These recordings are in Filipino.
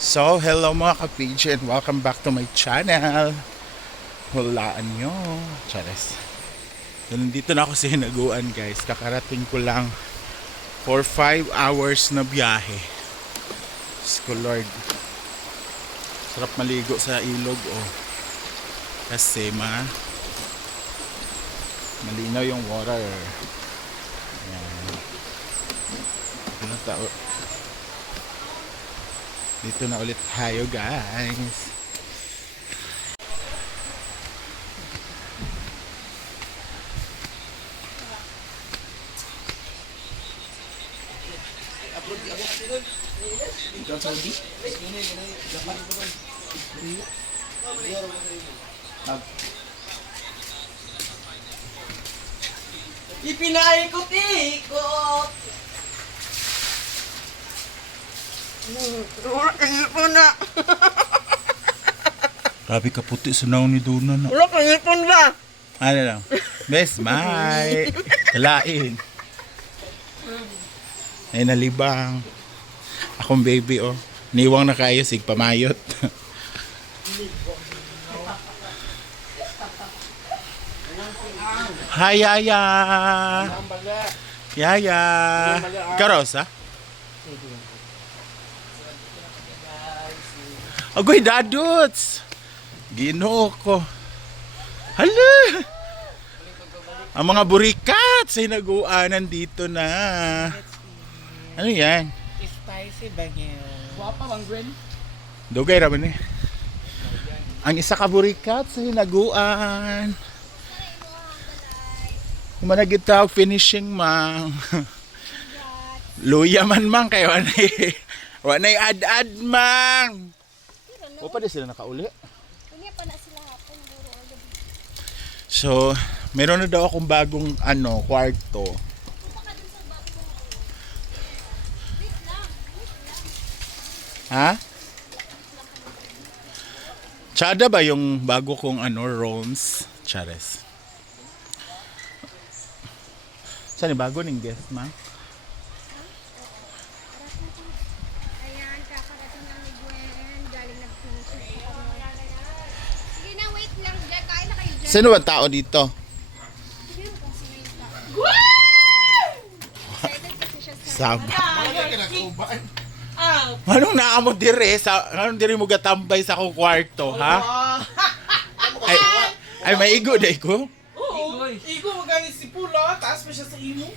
So, hello mga ka-PG and welcome back to my channel. Hulaan nyo. Chares. So, nandito na ako sa Hinaguan guys. Kakarating ko lang for 5 hours na biyahe. Diyos ko Lord. Sarap maligo sa ilog oh. Kasi malinaw yung water. Ayan. Dito na ulit tayo guys. Ipinaikot-ikot. Wala kangipon na. Grabe ka puti sa naon ni Duna na. Wala kangipon ba? Ano lang? Best Mai. Kalain. Ay nalibang. Akong baby oh. Niwang na kayo sig pamayot. Hi Yaya. Yaya. Karosa? Agoy dadots. Ginoo ko. Hala. Ang mga burikat sa Hinaguan nandito na. Ano yan? Spicy ba niya? Wapa bang Gwen? Dugay raman eh. Ang isa ka burikat sa Hinaguan. Humanagit tawag finishing mang. Luya man mang kayo wanay ad-ad mang. O pa din sila nakauli. So, meron na daw akong bagong kwarto. Ha? Tsada ba yung bago kong rooms? Chares. Saan yung bago ning guest ma? Ayan, kakarating lang ni Gwen. Galing nag-finish. Sige na, wait lang. Diyan, kain na kayo dyan. Sino ba tao dito? Sige mo kung sino yung tao. Excited kasi siya sa... Saba. Ah! Anong naamo dire? Anong dire mo gatambay sa akong kwarto, ha? Ay maigo day ko? Oo! Igo magaling si Pula, taas pa siya sa imo.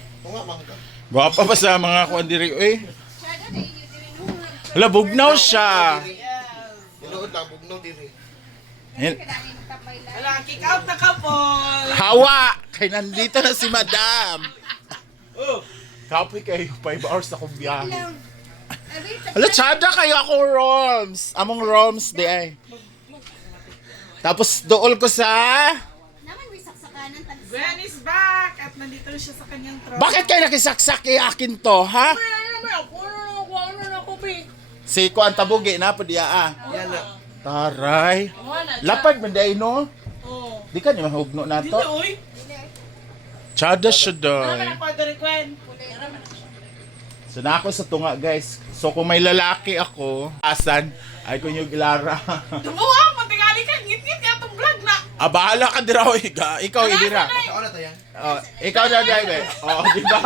Gwapa pa sa mga kuan dire eh. Shadow na yun din. Wala bugnaw siya. Tinuod lang, bugnaw diri. Ayan. Kailangan tambay lang. Wala, kick out na couple! Hawa! Kay nandito na si Madam. Oh! Kapoy kayo 5 hours na kong biyahe. Lang. Wait, Hala, tsada kayo akong rooms. Among rooms di ay. Tapos dool ko sa... naman may saksakanan. Gwen is back! At nandito na siya sa kanyang tropa. Bakit kayo nakisaksak kay akin to, ha? Ano na ako, Pi? Si Kuan Tabugi na po diya ah. Yan na. Taray. Lapad man day no? Oo. Di ka niya mahugno na Dili, to. oy! Tsada siya Ano doy. na pa rin, Gwen? So na ako sa tunga guys. So kung may lalaki ako, asan ay ko yung ilara. Dumuha! Matingali ka! Ngit-ngit ka itong vlog na! Ah, bahala ka dira o iga. Ikaw idira. Saan na tayo? Oh, ikaw na dai be. Oh, di ba?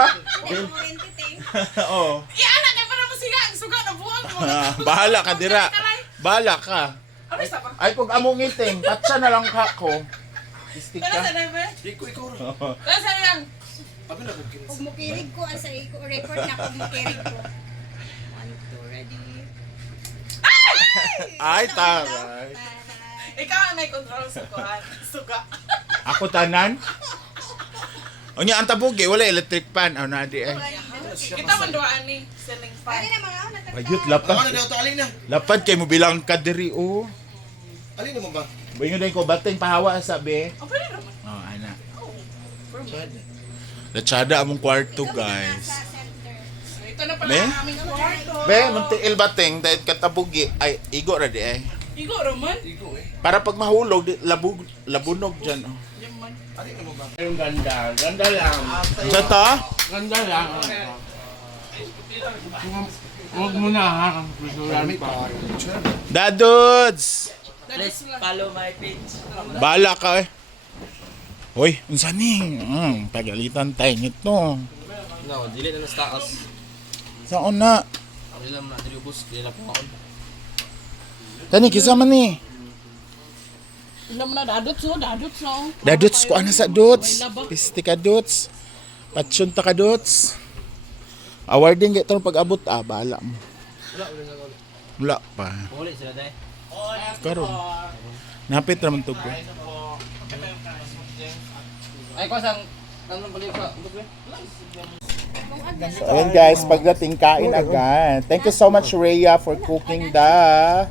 Oh. Iana ka para masiga! Ang suga na buwang mo! Bahala ka dira. Bahala ka. Ano sa pa? Ay pag among ngiting, patsa na lang ka ko. Istik Kaya sa ka. nebe? Di ko ikaw rin. Kaya sa yan? Abi na kung kinis. Kung mukirig ko, asa ko record na kung mukirig ko. 1, 2, ready. Ay, taray. Ikaw ang may control sa kuhan. Suga. Ako tanan. O niya ang tabugi, wala electric pan. Oh, nadi ay. Kita man duwaan ni ceiling fan. Pwede na mga ako natagpa. Ayut, Ano na lapad. daw to? Alin na? Lapad kay mo bilang kadiri, oh. Alin na mo ba? Bayo din ko, bating pahawa sabi. Oh, pwede naman. Oh, ana. Chad. Latsada among kwarto, Sa guys. center. Ito na pala Be? ang aming kwarto. Be, muntiil bating, dahil katabugi. Ay, igo ra di ay. Igo, Roman. Igo eh. Para pag mahulog, labunog dyan, oh. Yan man. Alin na mo ba? Yung ganda. Ganda lang. Sa to? Ganda lang. Huwag mo na ha. Bisulan pa. Dadudes! Please follow my page. Bala ka eh. Hoy, unsa ni? Pagalitan tayo nito. No, dili na sa taas. Saan na? Ako lang na dili ubos, dili na po ako. Kani, kisa man ni. Ilam na dadots no. Dadudes ko ana sa dudes. Pisti ka dudes. Patsyon ta ka dudes. Awarding gito pag-abot bala mo. Wala pa. Uli sila dai. Karon. Napit raman to ko. Ay ko sang tanong balik ka. So, ayun guys, pagdating kain agad. Thank you so much Rhea for cooking the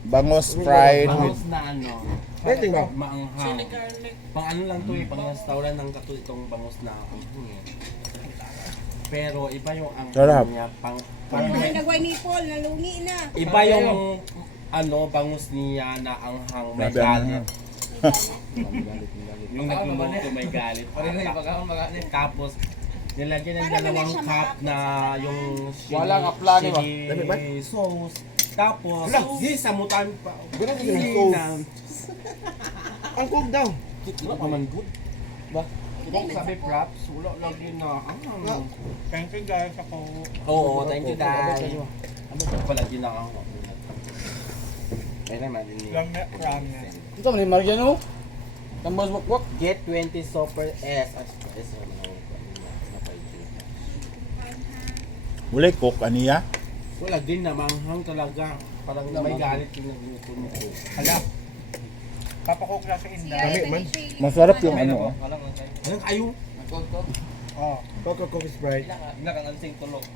Bangos fried with na ano, Pwede ba? maanghang. Pang ano lang to pang restaurant ng kato itong bangus na pero iba yung ang Sarap. niya, Ay, nagway ni Paul, nalungi na. iba yung ano bangus niya na anghang may Grabe ang galit. Yung nagluluto may galit. Tapos nilagyan ng dalawang cup na yung Walang apla, di ba? chili sauce. Tapos, gisamutan pa. Ganun din yung sauce. Ang cook daw. Wala pa man good. Ba? Kung sabi props, wala lagi na. Thank you guys ako. Oo, thank you guys. Ano pa pala ginaka ko? Ay naman din niya. na ramen. Ito man ni Mariano. Tambos bukwak. Get 20 Super S. Wala cook aniya. Wala din na manghang talaga. Parang may galit yung nagluto mo. Hala. Papakok na sa Si Inday. Ay, man. Shaylee. Masarap yung ano. Anong kayo? Oh, Coco Coffee Sprite. Wala kang ansing tulog.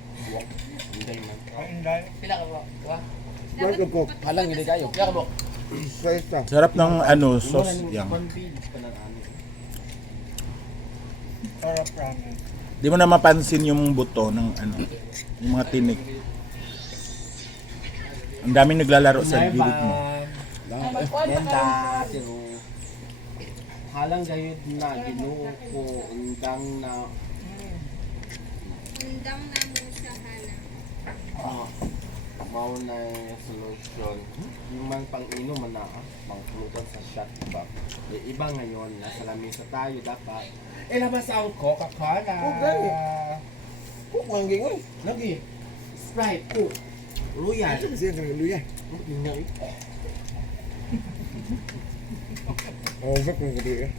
Hindi man. ang Inday. Pila ka ba? Sprite o Coke. Halang hindi kayo. Pila ka ba? Sprite lang. Sarap ng ano, sauce yang. Sarap ramen. Di mo na mapansin yung buto ng ano, yung mga tinik. Ang daming naglalaro sa gilid mo. Ganda, pero halang gayud na ginuo ko undang na Undang na mo sa halang. mao na yung solution. Yung man pang inom man na pangpulutan sa shot ba. Iba ngayon nasa lamesa tayo dapat ilabas ang Coca-Cola. Oh, gani. Cook man gingoy. Lagi. Sprite, Coke, Royal. Ano ba siya kang luya? Oh, back ng gabi eh.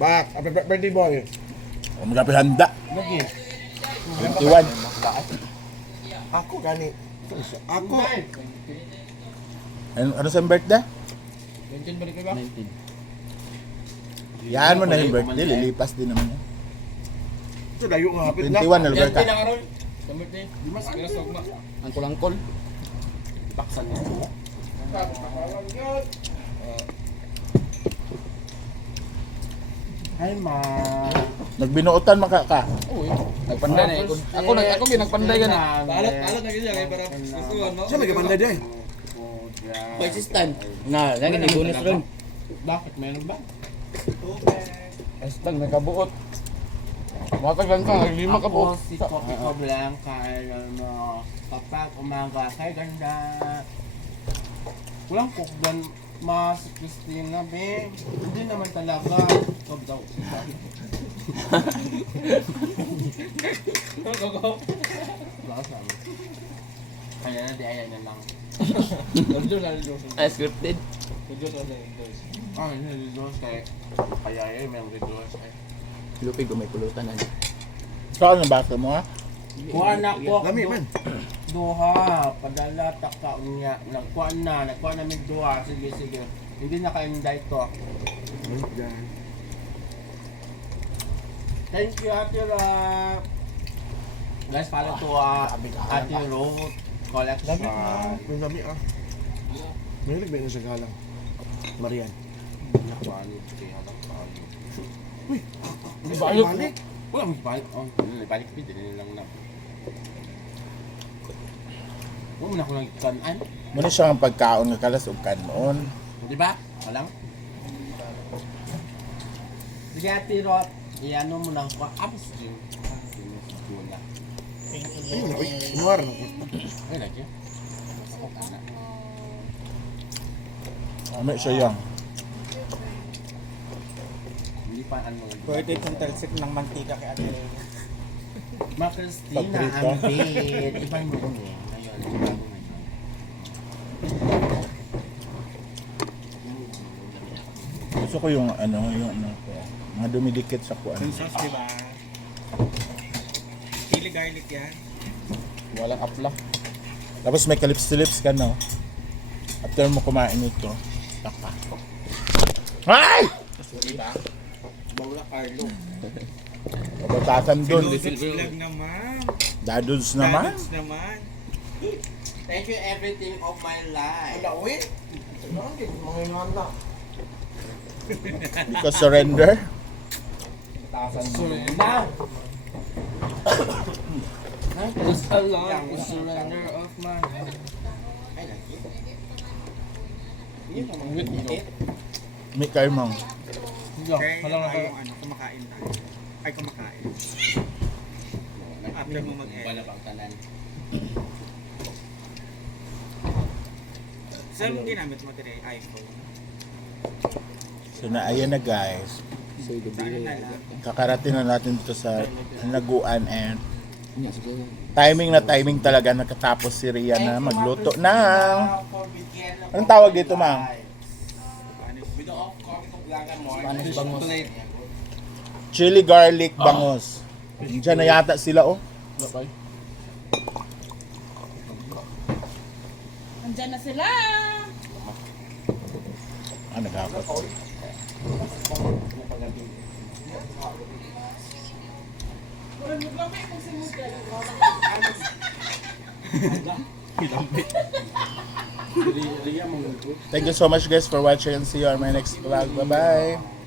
Bak, apa birthday boy? O magapi handa. Lagi. 21. Ako gani. Ako. Ano sa birthday? 19 balik ka ba? Yan mo na yung birthday, lilipas din naman yan. Ito layo nga hapit na. 21 na ka. karon. Kamit ni. Mas kirasog ma. Ang kulangkol. Baksan niya. Hi, ma. Nagbinuotan maka ka. Oo. Nagpanday na ako. Ako ginagpanday ka na. Alat na ganyan kay para susuan mo. Siya may kapanda dyan. Persistent. Na, lagi ni bonus ron. Bakit meron ba? Estang nakabuot. Matag lang ka, lima ka Ako buot. si Coffee ko Blanca ay ano, kapag umaga kay ganda. Walang kukban mas Christina be. Hindi naman talaga. Ito daw. Lasa. Kaya na di ayan na lang. Ay, scripted. Ah, hindi redoors kay kaya ay may redoors ay. Lupig ko may pulutan na. Saan na basa mo ha? Kuha na ko. Lami man. Duha, padala taka niya. Nagkuha na may duha. Sige. Hindi na ka-invite to. Thank you, Ate Rob. Guys, follow to Ate Road Collection. Ang dami ah. Mahilig ba yun sa galang? Marian. Nakuanit kaya nakuanit. Uy! Balik! Wala mo balik. Oh, balik pa din lang na. Huwag mo na ko lang ikanan. Muna siya ang pagkaon nga kalas ug kanon. Di ba? Walang. Sige, Ate Rob. Iano mo lang ko, abs din. Gula. Ayun na, uy. Inuwar na. Ay, lagi. Ano siya yan? Hindi pa ano. Pwede itong talsik ng mantika kay Ate Rey. Ma Christina, Paprika. ang bed. Iba mo rin eh. Ngayon, bago ngayon. Gusto ko yung ano ko. Mga dumidikit sa kuan. Yung sauce, di ba? Chili garlic yan. Walang apla. Tapos may kalips-lips ka, no? After mo kumain ito, taka. Ay! Bawla Carlo. Kabatasan dun. Loaded vlog naman. Daduds naman. Dadods naman. Thank you everything of my life. Wala, uy. Bakit? Mga inuwan na. Because surrender. Now. It's a long surrender of my heart. Ay, lagi. Yun ang mga hit. May kayo mang. Okay, yung ano, kumakain tayo. Ay, kumakain. After mo mag-edit. Wala pang tanan. Saan mo ginamit mo today? iPhone? So na ayan na guys. Sa ano na lang? Kakarating na natin dito sa Laguan and timing talaga nakatapos si Rian na magluto ng anong tawag dito, ma'am? Panis bangus. Chili garlic bangos. Diyan na yata sila, oh. Andyan na sila! Ah, nagkakot. Thank you so much guys for watching and see you on my next vlog. Bye-bye.